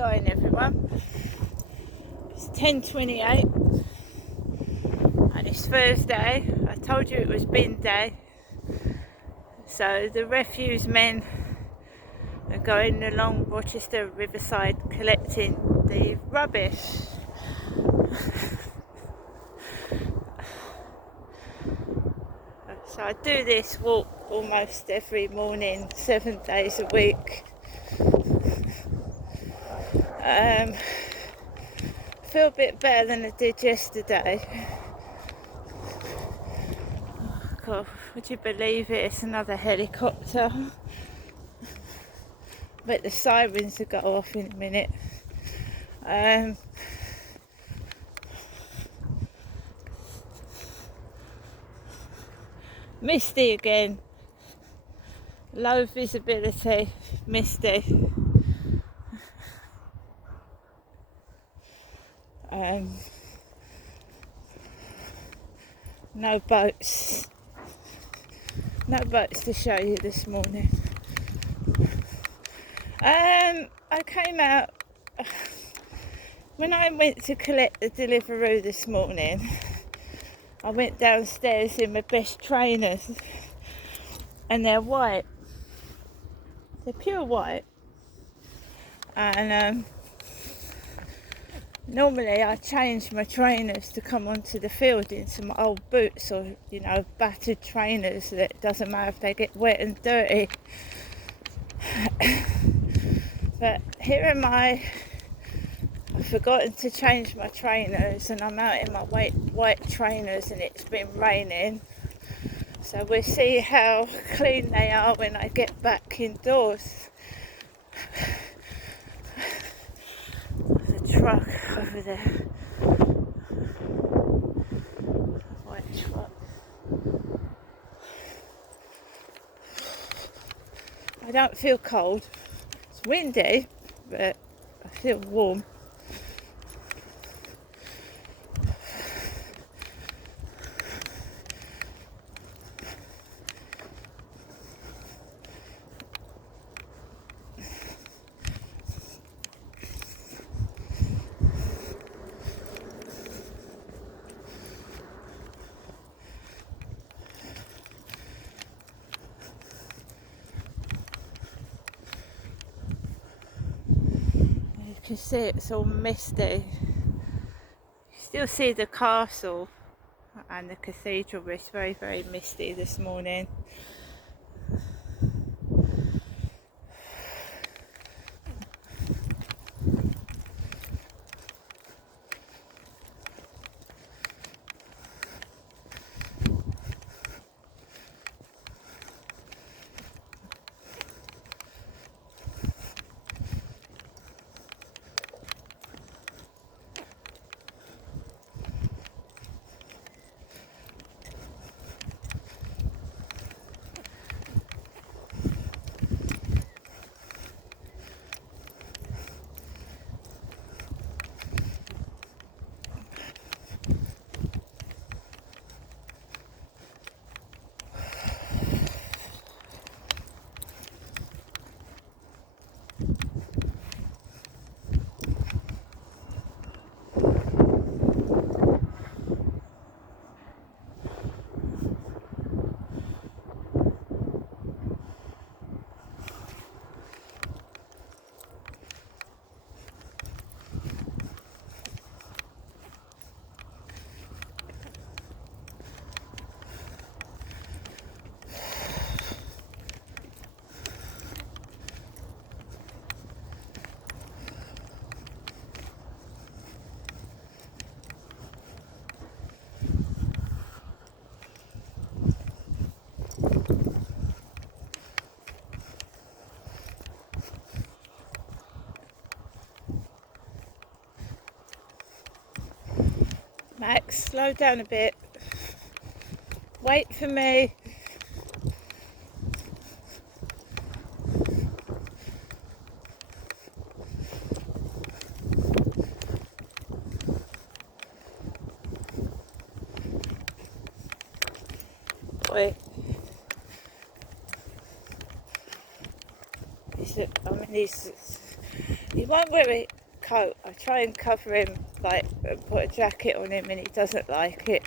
going, everyone? It's 10:28 and it's Thursday. I told you it was bin day, so the refuse men are going along Rochester Riverside collecting the rubbish. So I do this walk almost every morning, 7 days a week. Feel a bit better than I did yesterday. Oh God, would you believe it? It's another helicopter. But the sirens will go off in a minute. Misty again. Low visibility, misty. No boats. No boats to show you this morning. I came out when I went to collect the Deliveroo this morning. I went downstairs in my best trainers, and they're white. They're pure white. And normally I change my trainers to come onto the field into my old boots or, battered trainers that doesn't matter if they get wet and dirty. But here am I've forgotten to change my trainers and I'm out in my white trainers and it's been raining. So we'll see how clean they are when I get back indoors. There's a truck over there. A white truck. I don't feel cold. It's windy, but I feel warm. You can see it's all misty. You still see the castle and the cathedral, but it's very, very misty this morning. Max, slow down a bit. Wait for me. Wait. These He won't wear a coat. I try and cover him, like put a jacket on him, and he doesn't like it.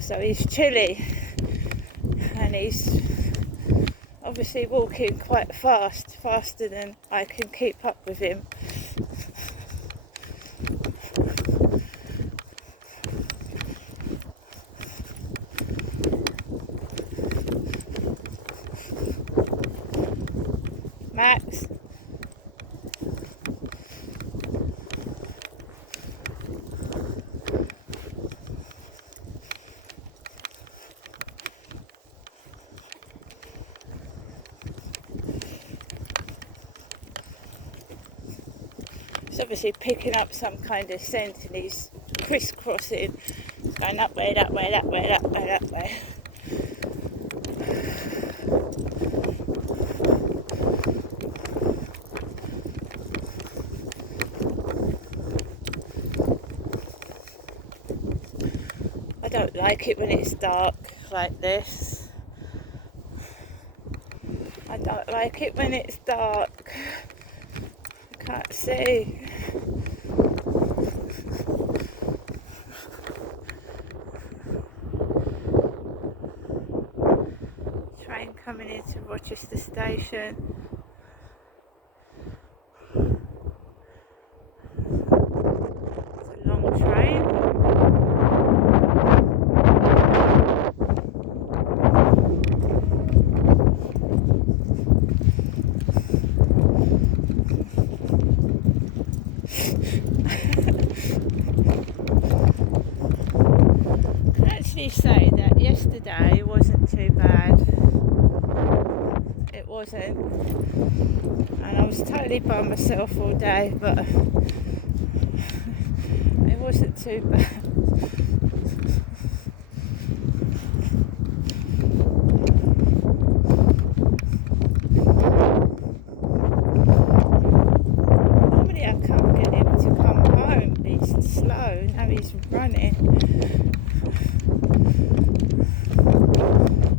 So he's chilly, and he's obviously walking quite fast, faster than I can keep up with him. Max. He's obviously picking up some kind of scent, and he's crisscrossing. He's going that way, that way, that way, that way, that way. I don't like it when it's dark like this. I don't like it when it's dark. I can't see. Train coming into Rochester Station. It's a long train. I can actually say that yesterday wasn't too bad. It wasn't, and I was totally by myself all day, but it wasn't too bad. Normally I can't get him to come home. He's slow, now he's running.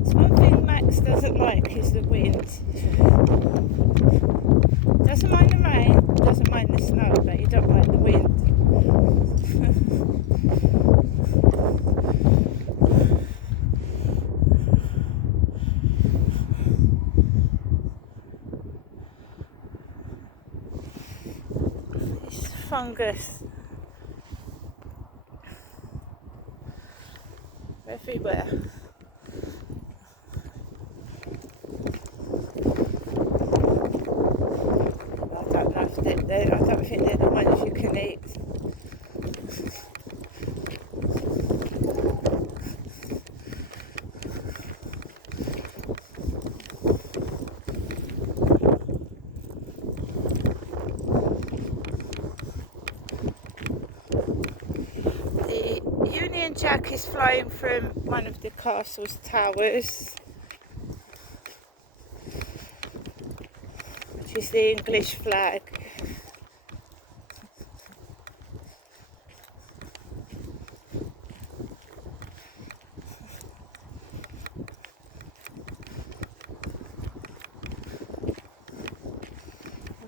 It's one thing Max doesn't like is the wind. Doesn't mind the rain, doesn't mind the snow, but he don't like the wind. It's fungus everywhere. I don't think they're the ones you can eat. The Union Jack is flying from one of the castle's towers, which is the English flag.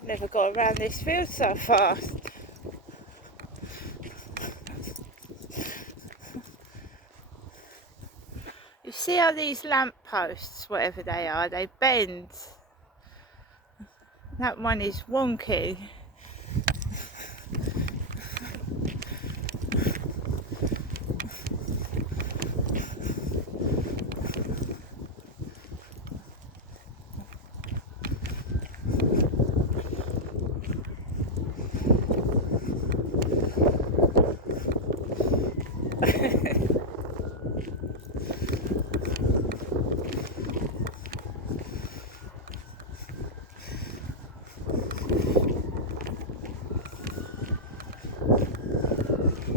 Never got around this field so fast. You see how these lamp posts, whatever they bend. That one is wonky.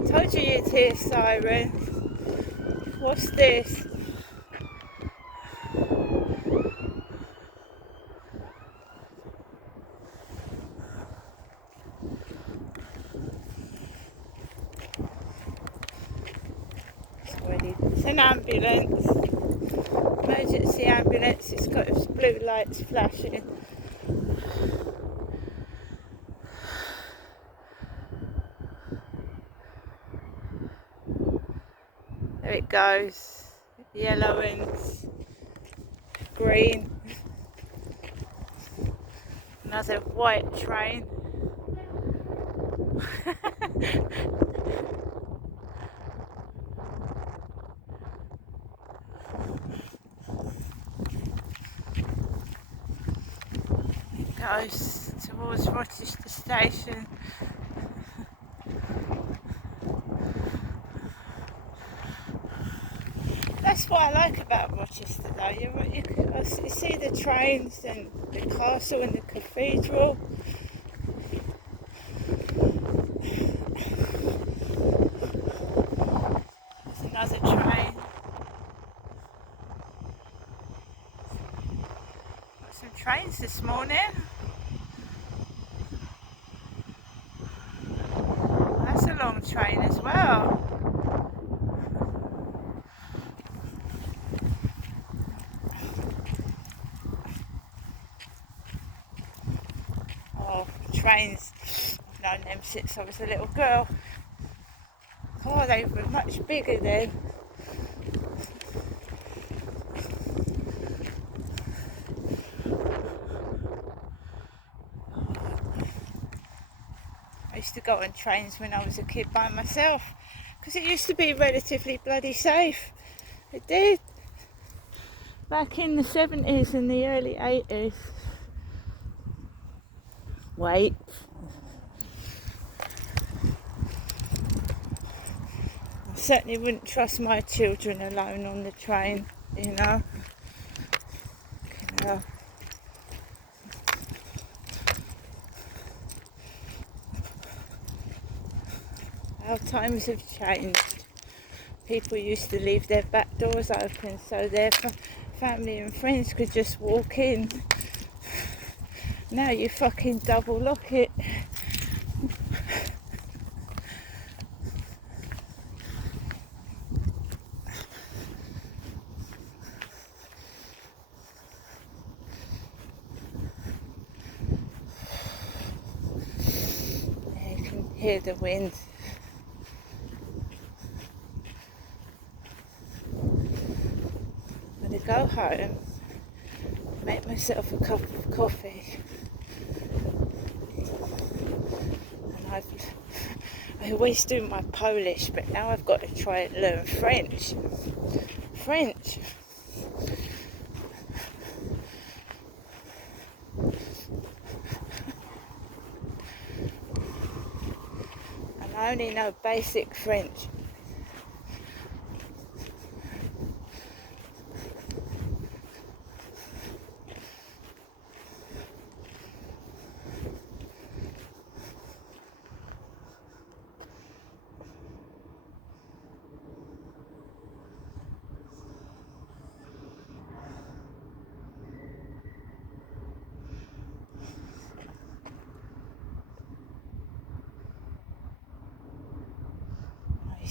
Told you you'd hear sirens. What's this? It's an ambulance. Emergency ambulance. It's got its blue lights flashing. it goes. Yellow and green. Another white train. It goes towards Rochester Station. That's what I like about Rochester though. You see the trains and the castle and the cathedral. There's another train. Got some trains this morning. That's a long train as well. Oh, trains. I've known them since I was a little girl. Oh, they were much bigger then. I used to go on trains when I was a kid by myself because it used to be relatively bloody safe. It did. Back in the 70s and the early 80s. Wait. I certainly wouldn't trust my children alone on the train, you know. How times have changed. People used to leave their back doors open so their family and friends could just walk in. Now you fucking double lock it. You can hear the wind. I'm going to go home, make myself a cup of coffee. And I always do my Polish, but now I've got to try and learn French. And I only know basic French.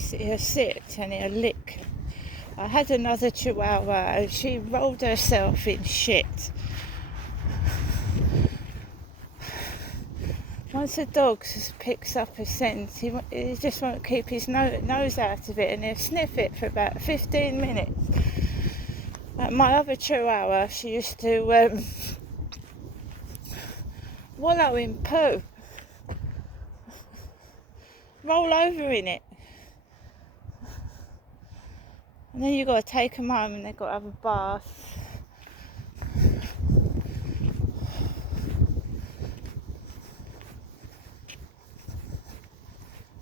He'll sit and he'll lick. I had another chihuahua and she rolled herself in shit. Once a dog picks up a scent, he just won't keep his nose out of it and he'll sniff it for about 15 minutes. My other chihuahua, she used to wallow in poo, roll over in it. And then you've got to take them home and they've got to have a bath.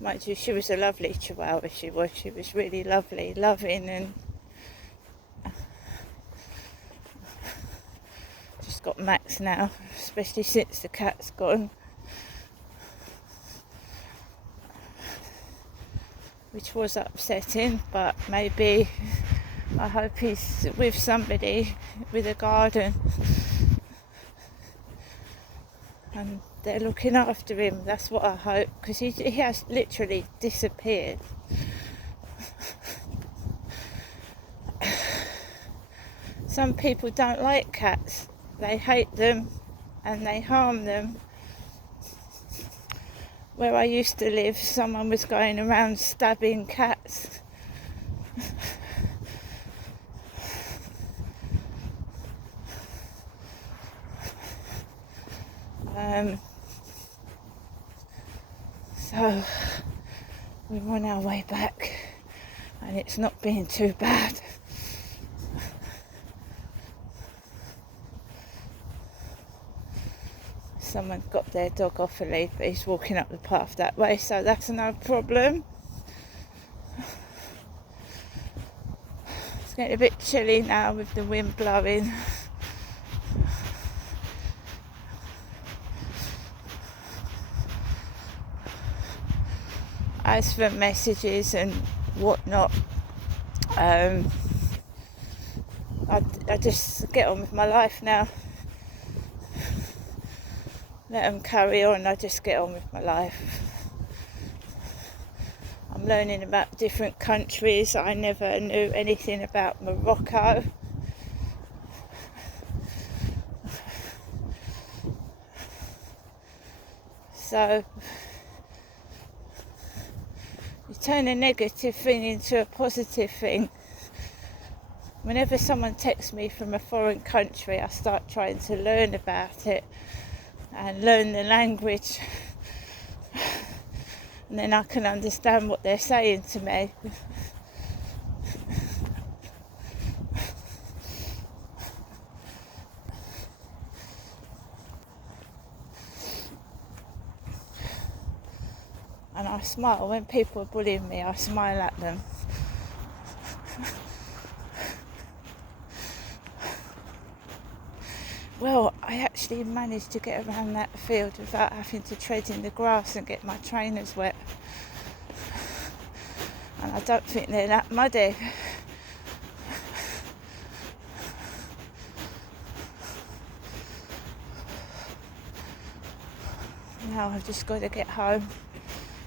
Mind you, she was a lovely chihuahua, she was really lovely, loving, and just got Max now, especially since the cat's gone. Which was upsetting, but maybe I hope he's with somebody with a garden and they're looking after him. That's what I hope, because he has literally disappeared. Some people don't like cats, they hate them and they harm them. Where I used to live, someone was going around stabbing cats. So we're on our way back, and it's not been too bad. Someone got their dog off a lead, but he's walking up the path that way, so that's no problem. It's getting a bit chilly now with the wind blowing. As for messages and whatnot, I just get on with my life now. Let them carry on, I just get on with my life. I'm learning about different countries. I never knew anything about Morocco. So you turn a negative thing into a positive thing. Whenever someone texts me from a foreign country, I start trying to learn about it and learn the language, and then I can understand what they're saying to me. And I smile when people are bullying me. I smile at them. Well, I actually managed to get around that field without having to tread in the grass and get my trainers wet. And I don't think they're that muddy. Now I've just got to get home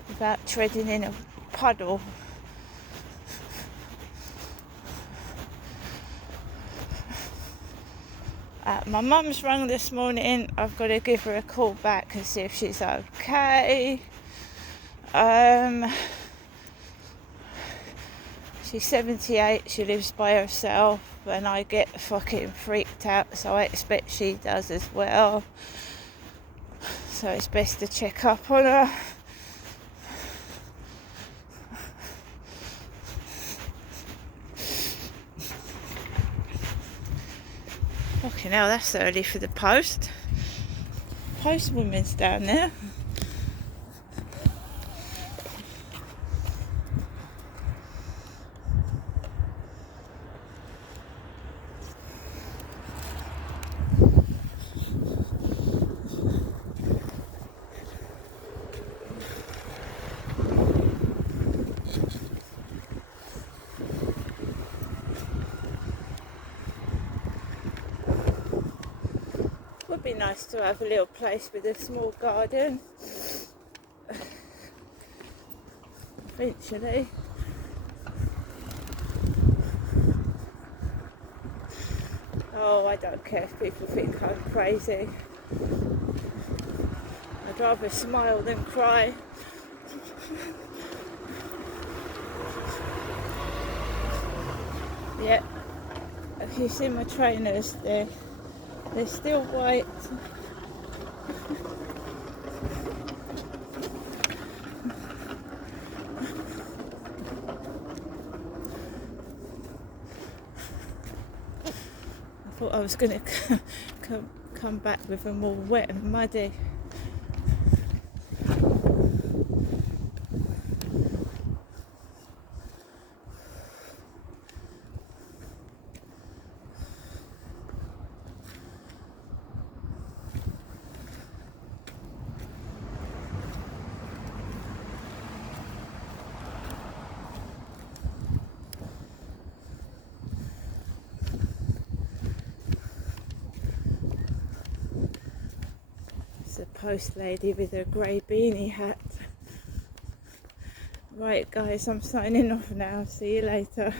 without treading in a puddle. My mum's rung this morning. I've got to give her a call back and see if she's okay. She's 78, she lives by herself, and I get fucking freaked out, so I expect she does as well. So it's best to check up on her. Fucking hell, that's early for the post. Postwoman's down there. Would be nice to have a little place with a small garden eventually. Oh, I don't care if people think I'm crazy. I'd rather smile than cry. Yeah, if you see my trainers, they're still white. I thought I was going to come back with them all wet and muddy. The post lady with her grey beanie hat. Right guys, I'm signing off now. See you later.